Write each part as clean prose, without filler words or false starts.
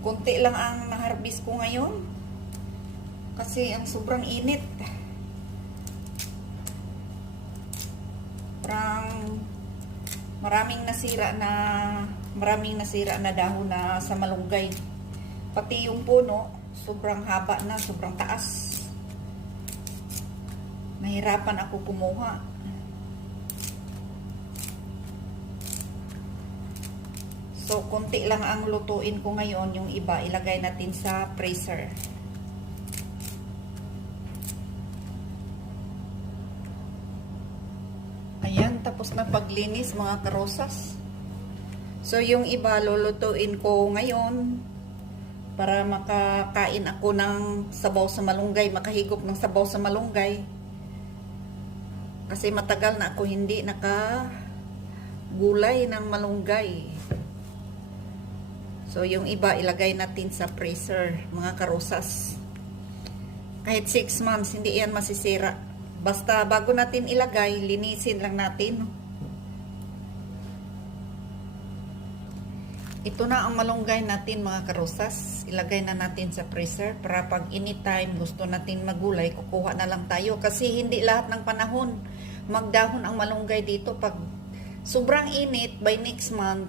Konti lang ang na-harvest ko ngayon. Kasi ang sobrang init. Parang maraming nasira na dahon na sa malunggay. Pati yung puno, sobrang haba na, sobrang taas. Nahirapan ako kumuha. So, konti lang ang lutuin ko ngayon. Yung iba, ilagay natin sa freezer. Ayan, tapos na paglinis mga karosas. So, yung iba, lulutuin ko ngayon para makakain ako ng sabaw sa malunggay, makahigop ng sabaw sa malunggay. Kasi matagal na ako hindi nakagulay ng malunggay. So, yung iba, ilagay natin sa freezer, mga karosas. Kahit 6 months, hindi yan masisira. Basta bago natin ilagay, linisin lang natin. Ito na ang malunggay natin, mga karosas. Ilagay na natin sa freezer para pag anytime gusto natin magulay, kukuha na lang tayo. Kasi hindi lahat ng panahon magdahon ang malunggay dito. Pag sobrang init, by next month,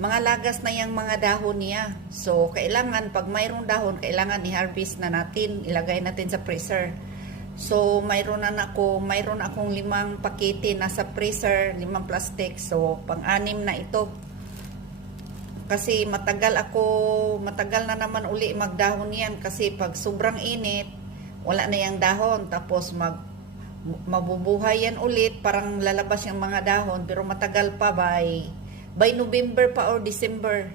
mga lagas na yung mga dahon niya. So, kailangan, pag mayroong dahon, kailangan i-harvest na natin, ilagay natin sa freezer. So, mayroon akong 5 pakete nasa freezer, 5 plastic. So, pang-anim na ito. Kasi matagal na naman uli magdahon yan. Kasi pag sobrang init, wala na yung dahon. Tapos mabubuhay yan ulit, parang lalabas yung mga dahon. Pero matagal pa by November pa or December,